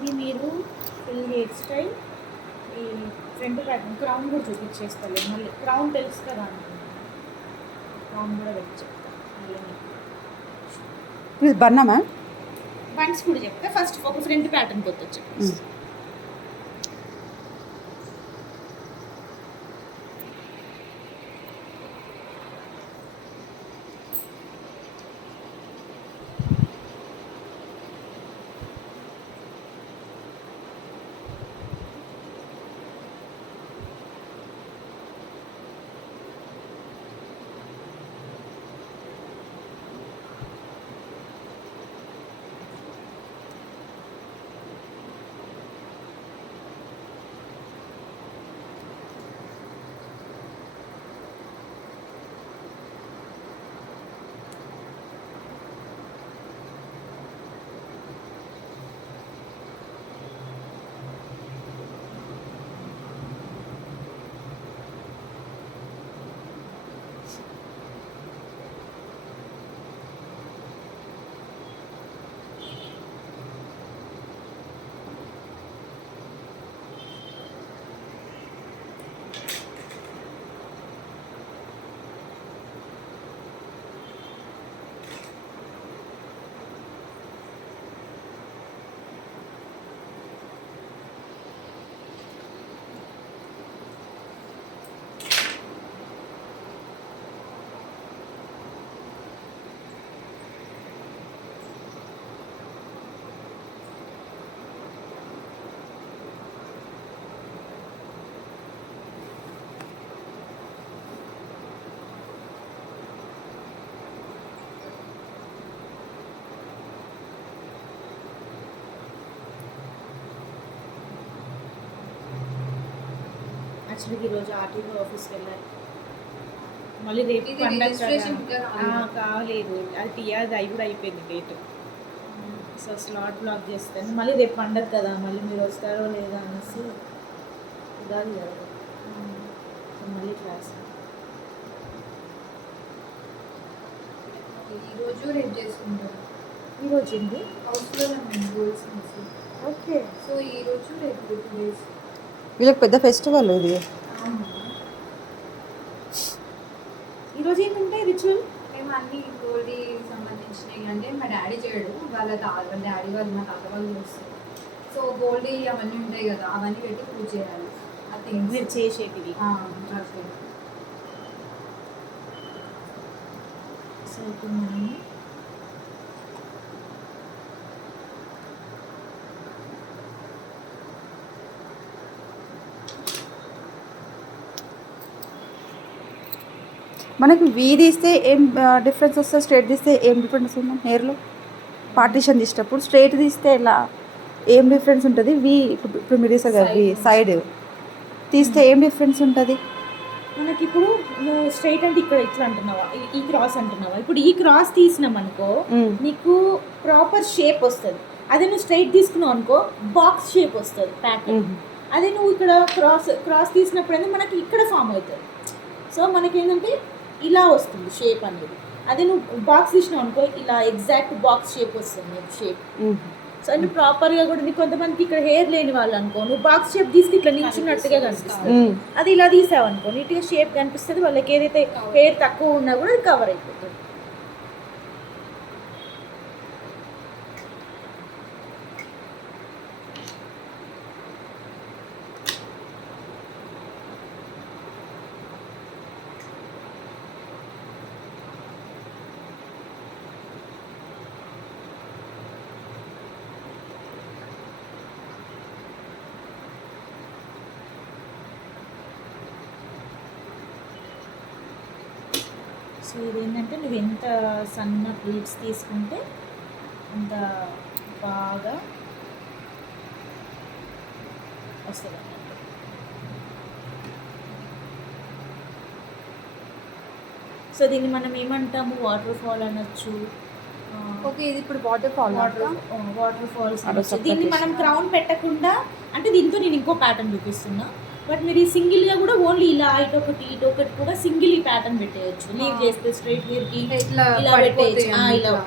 ఇది మీరు full hair style ఈ ఫ్రంట్ ప్యాటర్న్ క్రౌన్ కూడా చూపించేస్తాను మళ్ళీ క్రౌన్ తెలుసు కదా అనుకుంటున్నాను క్రౌన్ కూడా వచ్చి చెప్తాను ఇది బన్నా మ్యామ్ బన్స్ కూడా చెప్తా ఫస్ట్ ఒక ఫ్రంట్ ప్యాటర్న్ కొత్త చెప్పి యాక్చువల్గా ఈరోజు ఆర్టీఓ ఆఫీస్కి వెళ్ళాలి మళ్ళీ రేపు పండగ కాలేదు అది తీయాలి అవి కూడా అయిపోయింది డేట్ సో స్లాట్ బ్లాక్ చేస్తాను మళ్ళీ రేపు పండగ కదా మళ్ళీ మీరు వస్తారో లేదా అనేసి ఉగాది కదా మళ్ళీ క్లాస్ ఈరోజు రేపు చేసుకుంటారు ఈరోజు ఏంది హౌస్లో గోల్స్ ఓకే సో ఈరోజు రేపు 2 days వీళ్ళకి పెద్ద ఫెస్టివల్ ఇది ఈరోజు ఏంటంటే రిచువల్ మేము అన్ని గోల్డీ సంబంధించినవి అంటే మా డాడీ చేయడు వాళ్ళ డాడీ వాళ్ళు మా తాత వాళ్ళు చేస్తారు సో గోల్డీ అవన్నీ ఉంటాయి కదా అవన్నీ పెట్టి పూజ చేయాలి ఆ థింగ్స్ మీరు చేసేటివి ఓకే సో ఇప్పుడు మనము మనకి వీ తీస్తే ఏం డిఫరెన్స్ వస్తుంది స్ట్రైట్ తీస్తే ఏం డిఫరెన్స్ వస్తుంది హెయిర్లో పార్టీషన్ తీసేటప్పుడు స్ట్రైట్ తీస్తే ఎలా ఏం డిఫరెన్స్ ఉంటుంది వీ ఇప్పుడు మీరు తీస్తారు కదా వీ సైడ్ తీస్తే ఏం డిఫరెన్స్ ఉంటుంది మనకి ఇప్పుడు స్ట్రైట్ అంటే ఇక్కడ ఇట్లా అంటున్నావా ఈ క్రాస్ అంటున్నావా ఇప్పుడు ఈ క్రాస్ తీసినాం అనుకో నీకు ప్రాపర్ షేప్ వస్తుంది అదే నువ్వు స్ట్రైట్ తీసుకున్నావు అనుకో బాక్స్ షేప్ వస్తుంది ప్యాటర్న్ అదే నువ్వు ఇక్కడ క్రాస్ తీసినప్పుడు మనకి ఇక్కడ ఫామ్ అవుతుంది సో మనకి ఏంటంటే ఇలా వస్తుంది షేప్ అనేది అదే నువ్వు బాక్స్ తీసినావు అనుకో ఇలా ఎగ్జాక్ట్ బాక్స్ షేప్ వస్తుంది షేప్ సో అంటే ప్రాపర్గా కూడా నీకు కొంతమందికి ఇక్కడ హెయిర్ లేని వాళ్ళు అనుకో నువ్వు బాక్స్ షేప్ తీసి ఇట్లా నిల్చున్నట్టుగా కనిపిస్తుంది అది ఇలా తీసావు అనుకో నీట్గా షేప్ కనిపిస్తుంది వాళ్ళకి ఏదైతే హెయిర్ తక్కువ ఉన్నా కూడా అది కవర్ అయిపోతుంది సో ఇదేంటంటే నువ్వు ఎంత సన్న ప్లీట్స్ తీసుకుంటే అంత బాగా వస్తుంది అన్నట్టు సో దీన్ని మనం ఏమంటాము వాటర్ ఫాల్ అనొచ్చు ఓకే ఇది ఇప్పుడు వాటర్ ఫాల్ వాటర్ ఫాల్స్ అనొచ్చు దీన్ని మనం క్రౌన్ పెట్టకుండా అంటే దీంతో నేను ఇంకో ప్యాటర్న్ చూపిస్తున్నా బట్ మీరు ఈ సింగిల్గా కూడా ఓన్లీ ఇలా ఇటొకటి కూడా సింగిల్ ఈ ప్యాటర్న్ పెట్టేయచ్చు లీవ్ చేస్తే స్ట్రైట్ హెయిర్కి ఇలా పెట్టేయచ్చు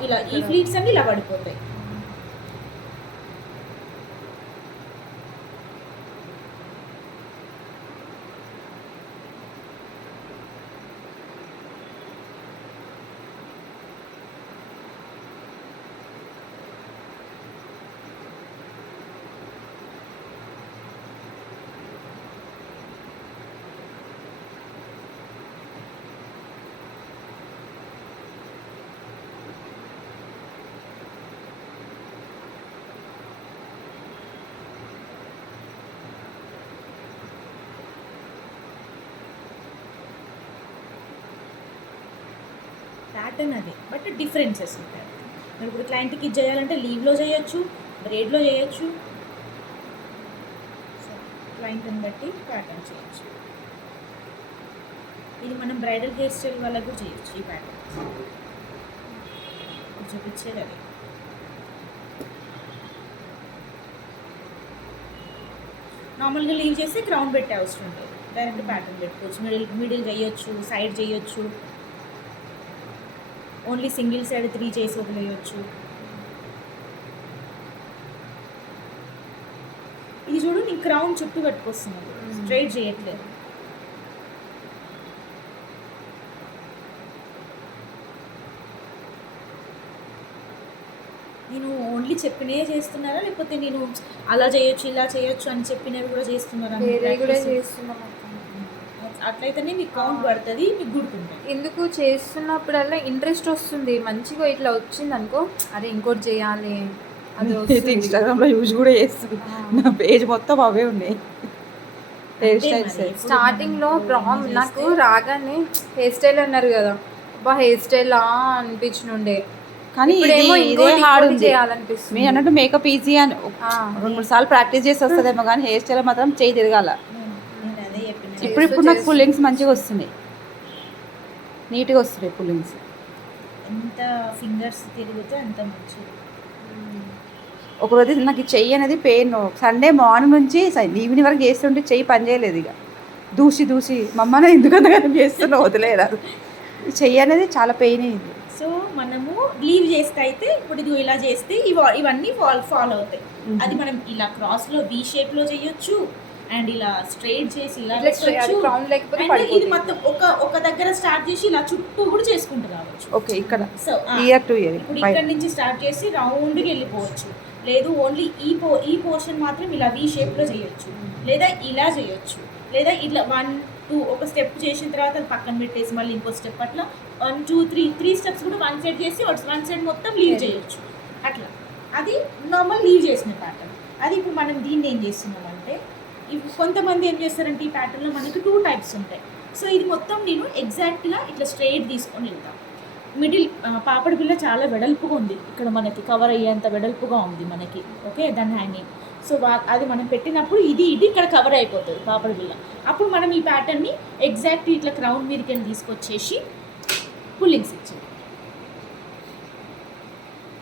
ఇలా ఈ ఫ్లీట్స్ అన్ని ఇలా పడిపోతాయి ప్యాటర్న్ అదే బట్ డిఫరెన్సెస్ ఉంటాయి. మీరు ఇప్పుడు క్లయింట్కి ఇది చేయాలంటే లీవ్లో చేయొచ్చు, బ్రేడ్లో చేయొచ్చు. సో క్లయింట్ని బట్టి ప్యాటర్న్ చేయొచ్చు. ఇది మనం బ్రైడల్ హెయిర్ స్టైల్ వాళ్ళకు కూడా చేయొచ్చు ఈ ప్యాటర్న్. చూపించేది అది. నార్మల్గా లీవ్ చేస్తే క్రౌన్ పెట్టే అవసరం ఉంటుంది. డైరెక్ట్ ప్యాటర్న్ పెట్టుకోవచ్చు. మిడిల్ చేయొచ్చు, సైడ్ చేయొచ్చు, ఓన్లీ సింగిల్ సైడ్ 3 చేసి వదిలేయచ్చు. ఇది చూడు, నీ క్రౌన్ చుట్టూ పెట్టుకొస్తున్నాడు, స్ట్రైట్ చేయట్లేదు. నేను ఓన్లీ చెప్పినే చేస్తున్నారా, లేకపోతే నేను అలా చేయొచ్చు ఇలా చేయొచ్చు అని చెప్పినవి కూడా చేస్తున్నారా? వేరే కూడా చేస్తున్నాం అక్క. అట్లయితేనే మీకు కౌంట్ పడుతుంది, మీకు గుర్తుంటుంది. ఎందుకు చేస్తున్నప్పుడల్లా ఇంట్రెస్ట్ వస్తుంది, మంచిగా ఇట్లా వచ్చింది అనుకో, అరే ఇంకోటి చేయాలి అది ఇన్స్టాగ్రామ్లో యూజ్ కూడా చేస్తుంది. నా పేజ్ మొత్తం అవే ఉన్నాయి హెయిర్ స్టైల్స్. స్టార్టింగ్లో నాకు రాగానే హెయిర్ స్టైల్ అన్నారు కదా, అబ్బా హెయిర్ స్టైల్ అనిపించినుండే. కానీ ఇదే హార్డ్ ఉంది. చేయాలనిపిస్తుంది. మీరు అన్నట్టు మేకప్ ఈజీ అని 2-3 సార్లు ప్రాక్టీస్ చేసి వస్తుందేమో, కానీ హెయిర్ స్టైల్ మాత్రం చేయి తిరగాల. నేను అదే చెప్పిన. ఇప్పుడు నాకు పుల్లింగ్స్ మంచిగా వస్తున్నాయి, నీట్గా వస్తున్నాయి పుల్లింగ్స్. ఎంత ఫింగర్స్ తిరిగితే అంత మంచిది. ఒకరోజు నాకు ఈ చెయ్యి అనేది పెయిన్, సండే మార్నింగ్ నుంచి ఈవినింగ్ వరకు చేస్తుంటే చెయ్యి పని చేయలేదు. ఇక దూసి మమ్మల్ని ఎందుకంతగా చేస్తున్నా వదిలేరాదు. ఈ చెయ్యి అనేది చాలా పెయిన్ అయింది. సో మనము లీవ్ చేస్తే అయితే ఇప్పుడు ఇది ఇలా చేస్తే ఇవన్నీ ఫాలో అవుతాయి. అది మనం ఇలా క్రాస్లో V షేప్లో చేయొచ్చు, అండ్ ఇలా స్ట్రైట్ చేసి ఇలా పెట్టొచ్చు. And ఇది మొత్తం ఒక దగ్గర స్టార్ట్ చేసి ఇలా చుట్టూ కూడా చేసుకుంటూ రావచ్చు. ఓకే, ఇక్కడ సో ఇయర్ టు ఇయర్ ఇప్పుడు ఇక్కడ నుంచి స్టార్ట్ చేసి రౌండ్కి వెళ్ళిపోవచ్చు. లేదు ఓన్లీ ఈ పోర్షన్ మాత్రం ఇలా V షేప్లో చేయొచ్చు, లేదా ఇలా చేయొచ్చు, లేదా ఇట్లా 1-2 ఒక స్టెప్ చేసిన తర్వాత అది పక్కన పెట్టేసి మళ్ళీ ఇంకో స్టెప్, అట్లా 1-2-3 స్టెప్స్ కూడా వన్ సైడ్ చేసి వన్ సైడ్ మొత్తం లీవ్ చేయొచ్చు. అట్లా అది నార్మల్ లీవ్ చేసిన ప్యాటర్న్. అది ఇప్పుడు మనం దీన్ని ఏం చేస్తున్నామంటే, ఇప్పుడు కొంతమంది ఏం చేస్తారంటే ఈ ప్యాటర్న్లో మనకి 2 టైప్స్ ఉంటాయి. సో ఇది మొత్తం నేను ఎగ్జాక్ట్గా ఇట్లా స్ట్రైట్ తీసుకొని వెళ్తాను. మిడిల్ పాపడి బిల్ల చాలా వెడల్పుగా ఉంది, ఇక్కడ మనకి కవర్ అయ్యేంత వెడల్పుగా ఉంది మనకి. ఓకే, దాని హ్యాంగింగ్. సో అది మనం పెట్టినప్పుడు ఇది ఇక్కడ కవర్ అయిపోతుంది పాపడి బిల్ల. అప్పుడు మనం ఈ ప్యాటర్న్ని ఎగ్జాక్ట్ ఇట్లా క్రౌన్ మీదకి వెళ్ళి తీసుకొచ్చేసి పుల్లింగ్స్ ఇచ్చేది.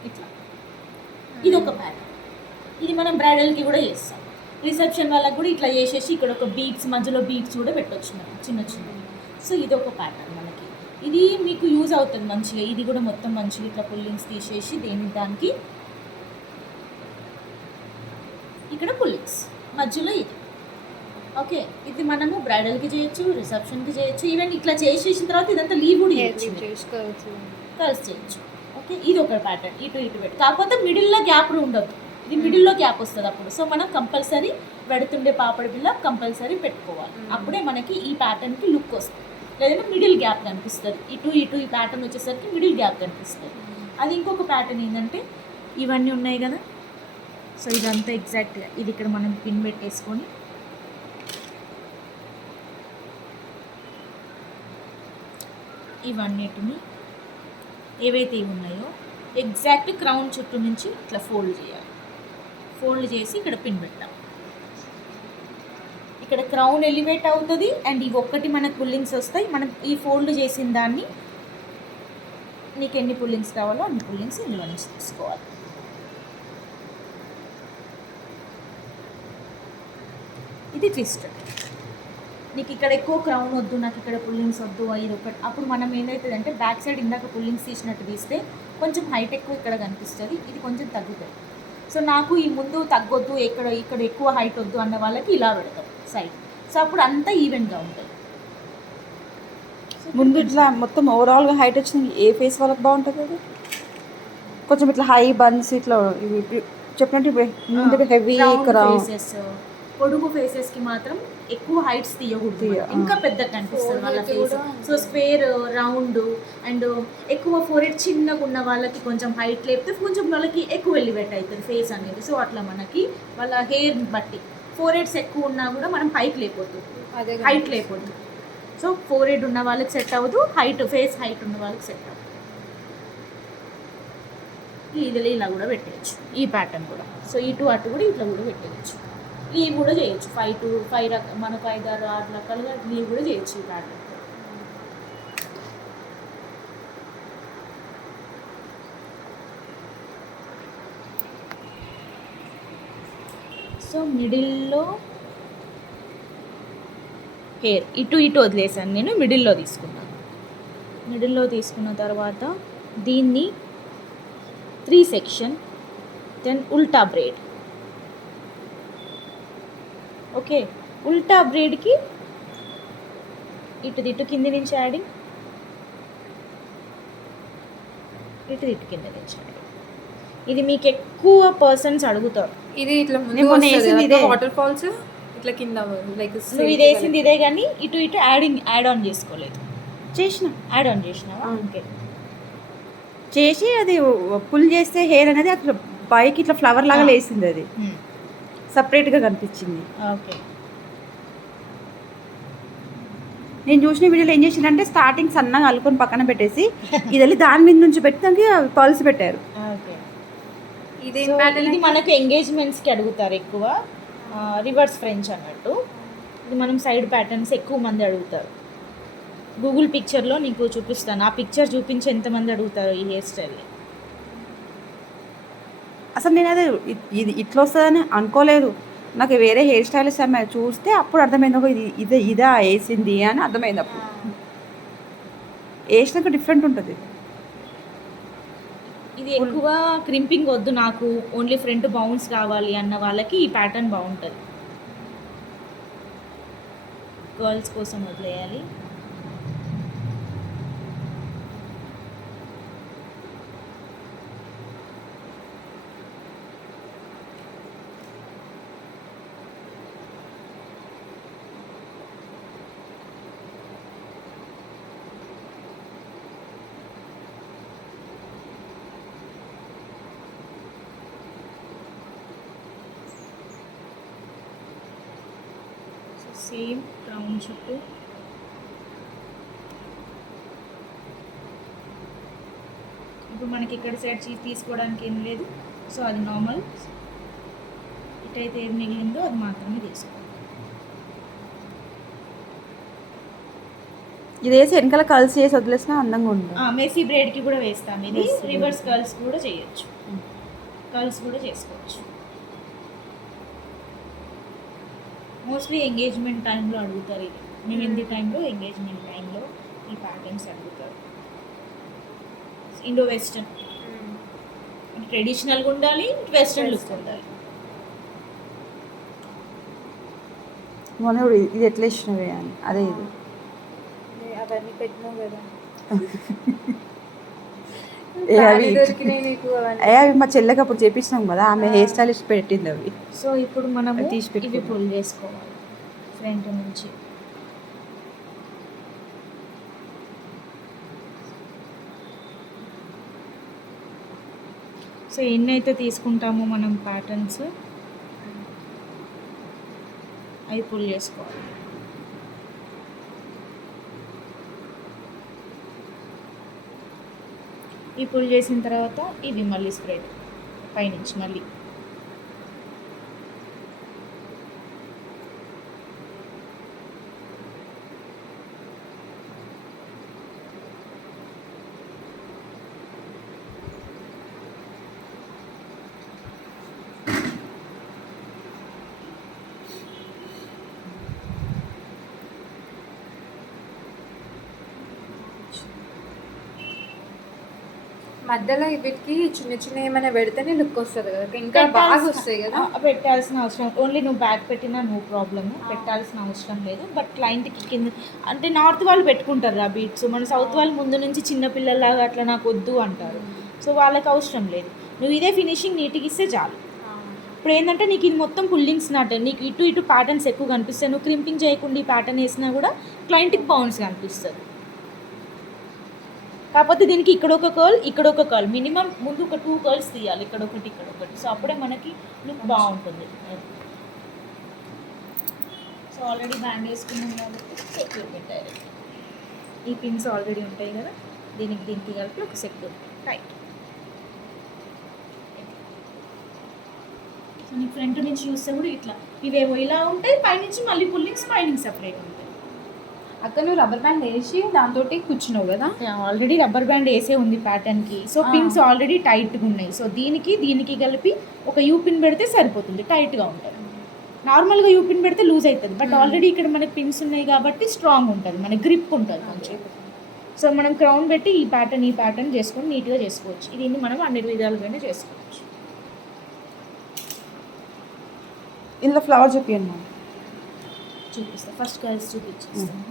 ఇట్లా ఇది ఒక ప్యాటర్న్. ఇది మనం బ్రైడల్కి కూడా చేస్తాం. రిసెప్షన్ వాళ్ళకి కూడా ఇట్లా చేసేసి ఇక్కడ ఒక బీడ్స్, మధ్యలో బీడ్స్ కూడా పెట్టొచ్చు మనం చిన్న. సో ఇది ఒక ప్యాటర్న్ మనకి. ఇది మీకు యూజ్ అవుతుంది మంచిగా. ఇది కూడా మొత్తం మంచిగా ఇట్లా పుల్లింగ్స్ తీసేసి దానికి ఇక్కడ పుల్లింగ్స్ మధ్యలో ఇది. ఓకే, ఇది మనము బ్రైడల్కి చేయొచ్చు, రిసెప్షన్కి చేయొచ్చు. ఈవెన్ ఇట్లా చేసేసిన తర్వాత ఇదంతా లీవ్ కూడా చేయొచ్చు, కలిసి చేయొచ్చు. ఓకే, ఇది ఒక ప్యాటర్న్. ఇటు పెట్టి, కాకపోతే మిడిల్లో గ్యాప్ ఉండదు. ఇది మిడిల్లో గ్యాప్ వస్తుంది అప్పుడు. సో మనం కంపల్సరీ పెడుతుండే పాపడి బిల్ల కంపల్సరీ పెట్టుకోవాలి. అప్పుడే మనకి ఈ ప్యాటర్న్కి లుక్ వస్తుంది. లేదంటే మిడిల్ గ్యాప్ కనిపిస్తుంది. ఇటు ఈ ప్యాటర్న్ వచ్చేసరికి మిడిల్ గ్యాప్ కనిపిస్తుంది. అది ఇంకొక ప్యాటర్న్ ఏంటంటే, ఇవన్నీ ఉన్నాయి కదా, సో ఇదంతా ఎగ్జాక్ట్గా ఇది ఇక్కడ మనం పిన్ పెట్టేసుకొని ఇవన్నిటిని ఏవైతే ఇవి ఉన్నాయో ఎగ్జాక్ట్ క్రౌన్ చుట్టూ నుంచి ఇట్లా ఫోల్డ్ చేయాలి. ఫోల్డ్ చేసి ఇక్కడ పిన్ పెట్టాం. ఇక్కడ క్రౌన్ ఎలివేట్ అవుతుంది, అండ్ ఇవి ఒక్కటి మనకు పుల్లింగ్స్ వస్తాయి. మనం ఈ ఫోల్డ్ చేసిన దాన్ని నీకు ఎన్ని పుల్లింగ్స్ కావాలో అన్ని పుల్లింగ్స్ ఇందులో నుంచి తీసుకోవాలి. ఇది ట్విస్ట్. నీకు ఇక్కడ ఎక్కువ క్రౌన్ వద్దు, నాకు ఇక్కడ పుల్లింగ్స్ వద్దు, ఇది ఒకటి. అప్పుడు మనం ఏదైతుంది అంటే బ్యాక్ సైడ్ ఇందాక పుల్లింగ్స్ తీసినట్టు తీస్తే కొంచెం హైట్ ఎక్కువ ఇక్కడ కనిపిస్తుంది, ఇది కొంచెం తగ్గుతుంది. సో నాకు ఈ ముందు తగ్గొద్దు, ఇక్కడ ఎక్కువ హైట్ వద్దు అన్న వాళ్ళకి ఇలా పెడతాం సైడ్. సో అప్పుడు అంతా ఈవెంట్గా ఉంటుంది. ముందు ఇట్లా మొత్తం ఓవరాల్గా హైట్ వచ్చింది ఏ ఫేస్ వాళ్ళకి బాగుంటుంది? అది కొంచెం ఇట్లా హై బన్స్ ఇట్లా చెప్పినట్టు ముందు హెవీ ఫేసెస్, పొడుగు ఫేసెస్కి మాత్రం ఎక్కువ హైట్స్ తీయకూడదు, ఇంకా పెద్ద కనిపిస్తుంది వాళ్ళ face. So square, round and ఎక్కువ ఫోరెడ్ చిన్నగా ఉన్న వాళ్ళకి కొంచెం హైట్ లేపితే కొంచెం వాళ్ళకి ఎక్కువ ఎలివేట్ అవుతుంది ఫేస్ అనేది. సో అట్లా మనకి వాళ్ళ హెయిర్ బట్టి ఫోరెడ్స్ ఎక్కువ ఉన్నా కూడా మనం పైకి లేకపోతుంది, హైట్ లేకపోతుంది. సో ఫోరెడ్ ఉన్న వాళ్ళకి సెట్ అవ్వదు, ఫేస్ హైట్ ఉన్న వాళ్ళకి సెట్ అవ్వదు. ఇది ఇలా కూడా పెట్టేయచ్చు, ఈ ప్యాటర్న్ కూడా. సో ఇటు అటు కూడా ఇట్లా కూడా పెట్టేయచ్చు. లీవ్ కూడా చేయొచ్చు, 5 మనకు 5-6 రకాలుగా లీవ్ కూడా చేయొచ్చు ఈ ప్యాటర్న్. సో మిడిల్లో హెయిర్ ఇటు ఇటు వదిలేసాను నేను, మిడిల్లో తీసుకున్నాను. మిడిల్లో తీసుకున్న తర్వాత దీన్ని 3 సెక్షన్, దెన్ ఉల్టా బ్రేడ్. ఓకే, ఉల్టా బ్రేడ్కి ఇటు కింది నుంచి యాడింగ్, ఇటు కింద నుంచి యాడింగ్. ఇది మీకు ఎక్కువ పర్సన్స్ అడుగుతారు. ఇది ఇట్లా నేను మొన్న వేసింది ఇదే. వాటర్ ఫాల్స్ ఇట్లా కింద లైక్ నువ్వు ఇది వేసింది ఇదే కానీ ఇటు యాడ్ ఆన్ చేసుకోలేదు. చేసిన యాడ్ ఆన్ చేసినావా? ఓకే. చేసి అది పుల్ చేస్తే హెయిర్ అనేది అట్లా పైకి ఇట్లా ఫ్లవర్ లాగా లేసింది, అది సపరేట్గా కనిపించింది. ఓకే. నేను చూసిన వీడియోలో ఏం చేసిందంటే స్టార్టింగ్ సన్నగా అల్లుకొని పక్కన పెట్టేసి ఇది వెళ్ళి దాని మీద నుంచి పెట్టి దానికి పర్ల్స్ పెట్టారు. ఓకే. ఇది సో ఇది మనకు ఎంగేజ్మెంట్స్కి అడుగుతారు ఎక్కువ, రివర్స్ ఫ్రెంచ్ అన్నట్టు. ఇది మనం సైడ్ ప్యాటర్న్స్ ఎక్కువ మంది అడుగుతారు. గూగుల్ పిక్చర్లో నీకు చూపిస్తాను, ఆ పిక్చర్ చూపించి ఎంతమంది అడుగుతారు ఈ హెయిర్ స్టైల్ని. అసలు నేను అదే ఇది ఇట్లా వస్తుందని అనుకోలేదు. నాకు వేరే హెయిర్ స్టైల్స్ అమ్మాయి చూస్తే అప్పుడు అర్థమైంది, ఇది ఇదా వేసింది అని అర్థమైంది. అప్పుడు వేసినాక డిఫరెంట్ ఉంటుంది. ఇది ఎక్కువ క్రింపింగ్ వద్దు నాకు, ఓన్లీ ఫ్రంట్ బౌన్స్ కావాలి అన్న వాళ్ళకి ఈ ప్యాటర్న్ బాగుంటుంది. గర్ల్స్ కోసం వదిలేయాలి. సేమ్ రౌండ్ చుట్టూ ఇప్పుడు మనకి ఇక్కడ సైడ్ తీసుకోవడానికి ఏం లేదు. సో అది నార్మల్, ఇటైతే ఏది మిగిలిందో అది మాత్రమే తీసుకోవాలి. ఇది వేసి వెనకాల కల్స్ చేసి వదిలేసినా అందంగా ఉంటుంది. మెసీ బ్రేడ్కి కూడా వేస్తాం. ఇది రివర్స్ కర్ల్స్ కూడా చేయొచ్చు, కర్ల్స్ కూడా చేసుకోవచ్చు. మోస్ట్లీ ఎంగేజ్మెంట్ టైంలో అడుగుతారు ఇది. మెహందీ టైంలో, ఎంగేజ్మెంట్ టైంలో ఈ ప్యాటర్న్స్ అడుగుతారు. ఇండో వెస్టర్న్, ట్రెడిషనల్గా ఉండాలి, వెస్టర్న్ లుక్ ఉండాలి. మొన్న ఇది ఎట్లా ఇచ్చినవే అని అదే ఇది అవన్నీ పెట్టినావు కదా. అవి మా చెల్లెకి అప్పుడు చేపించినాం కదా, ఆమె హెయిర్ స్టైలిస్ట్ పెట్టింది అవి. సో ఇప్పుడు మనం తీసి పెట్టుకో. ఇవి పుల్ చేసుకోవాలి ఫ్రంట్ నుంచి. సో ఎన్నైతే తీసుకుంటామో మనం ప్యాటర్న్స్ అవి పుల్ చేసుకోవాలి. ఈ పుల్ చేసిన తర్వాత ఇవి మళ్ళీ స్ప్రెడ్ పైనుంచి మళ్ళీ మధ్యలో వీటికి చిన్న చిన్న ఏమైనా పెడితేనే లుక్ వస్తుంది కదా, ఇంకా బాగా వస్తాయి కదా. పెట్టాల్సిన అవసరం, ఓన్లీ నువ్వు బ్యాగ్ పెట్టినా నో ప్రాబ్లమ్, పెట్టాల్సిన అవసరం లేదు. బట్ క్లయింట్కి కింద అంటే నార్త్ వాళ్ళు పెట్టుకుంటారు ఆ బీట్స్, మన సౌత్ వాళ్ళు ముందు నుంచి చిన్న పిల్లలాగా అట్లా నాకు వద్దు అంటారు. సో వాళ్ళకి అవసరం లేదు, నువ్వు ఇదే ఫినిషింగ్ నీట్గా ఇస్తే చాలు. ఇప్పుడు ఏంటంటే నీకు ఇది మొత్తం పుల్లింగ్స్ నాట్, నీకు ఇటు ఇటు ప్యాటర్న్స్ ఎక్కువ కనిపిస్తాయి. నువ్వు క్రింపింగ్ చేయకుండా ఈ ప్యాటర్న్ వేసినా కూడా క్లయింట్కి బౌన్స్ కనిపిస్తుంది. కాకపోతే దీనికి ఇక్కడ ఒక కర్ల్ మినిమం ముందు ఒక 2 కర్ల్స్ తీయాలి, ఇక్కడ ఒకటి. సో అప్పుడే మనకి లుక్ బాగుంటుంది. సో ఆల్రెడీ బ్యాండ్ వేసుకున్నాం కాబట్టి సెక్యూర్ పెట్టారు. ఈ పిన్స్ ఆల్రెడీ ఉంటాయి కదా, దీనికి కలిపి ఒక సెక్యూర్ టైట్. నీకు ఫ్రంట్ నుంచి చూస్తే కూడా ఇట్లా ఇవేవో ఇలా ఉంటాయి, పైనుంచి మళ్ళీ పుల్లింగ్స్ పైనుంచి సపరేట్ ఉంటాయి. అక్క నువ్వు రబ్బర్ బ్యాండ్ వేసి దాంతో కూర్చున్నావు కదా. ఆల్రెడీ రబ్బర్ బ్యాండ్ వేసే ఉంది ప్యాటర్న్కి. సో పిన్స్ ఆల్రెడీ టైట్గా ఉన్నాయి. సో దీనికి కలిపి ఒక యూ పిన్ పెడితే సరిపోతుంది, టైట్గా ఉంటుంది. నార్మల్గా యూ పిన్ పెడితే లూజ్ అవుతుంది, బట్ ఆల్రెడీ ఇక్కడ మనకి పిన్స్ ఉన్నాయి కాబట్టి స్ట్రాంగ్ ఉంటుంది, మనకి గ్రిప్ ఉంటుంది కొంచెం. సో మనం క్రౌన్ పెట్టి ఈ ప్యాటర్న్ చేసుకొని నీట్గా చేసుకోవచ్చు. దీన్ని మనం అన్ని విధాలుగానే చేసుకోవచ్చు. ఇందులో ఫ్లవర్ చూపించండి. చూపిస్తా, ఫస్ట్ కలిసి చూపించేస్తాను.